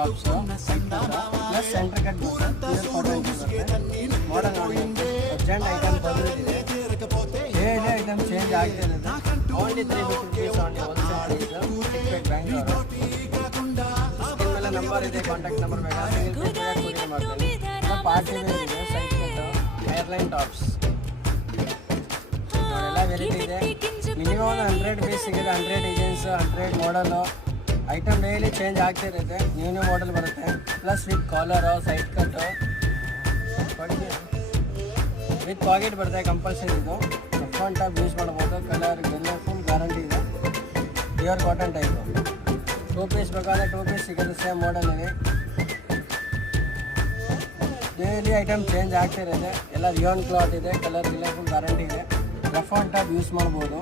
Tops plus centre cut ಮಾಡಲ್ ನೋಡಿ. Urgent item ಬಂದಿದೆ, daily item change ಆಗ್ತಾ ಇರುತ್ತೆ. Only 350 rupees only wholesale Bangalore. Screen ಮೇಲೆ ನಂಬರ್ ಇದೆ, ಕಾಂಟ್ಯಾಕ್ಟ್ ನಂಬರ್ ಬೇಕಾ ಸಿಂಗಲ್ ಮಾಡ್ತೀನಿ. ಪಾರ್ಟಿ ವೇರ್ ಇದೆ, ಸೈಡ್ ಕಟ್ಟು, ಏರ್ಲೈನ್ ಟಾಪ್ಸ್ ಎಲ್ಲ ವೆರೈಟಿ ಇದೆ. ಮಿನಿಮಮ್ 100 ಪೀಸ್ ಸಿಗುತ್ತೆ. 100 ಡಿಸೈನ್ಸ್, 100 ಮಾಡಲು ಐಟಮ್ ಡೈಲಿ ಚೇಂಜ್ ಆಗ್ತಿರುತ್ತೆ. ನ್ಯೂ ಮಾಡಲ್ ಬರುತ್ತೆ. ಪ್ಲಸ್ ವಿತ್ ಕಾಲರು, ಸೈಡ್ ಕಟ್ಟು ವಿತ್ ಪಾಕೆಟ್ ಬರುತ್ತೆ ಕಂಪಲ್ಸರಿ. ಇದು ರಫ್ ಟಾಪ್ ಯೂಸ್ ಮಾಡ್ಬೋದು. ಕಲರ್ ಎಲ್ಲ ಫುಲ್ ಗ್ಯಾರಂಟಿ ಇದೆ. Pure cotton type. 2 ಪೀಸ್ ಬೇಕಾದರೆ 2 ಪೀಸ್ ಸಿಗುತ್ತೆ ಸೇಮ್ ಮಾಡಲಲ್ಲಿ. ಡೈಲಿ ಐಟಮ್ ಚೇಂಜ್ ಆಗ್ತಿರುತ್ತೆ. ಎಲ್ಲ ರಿಯಾನ್ ಕ್ಲಾತ್ ಇದೆ. ಕಲರ್ ಎಲ್ಲ ಫುಲ್ ಗ್ಯಾರಂಟಿ ಇದೆ. ರಫ್ ಟಾಪ್ ಯೂಸ್ ಮಾಡ್ಬೋದು.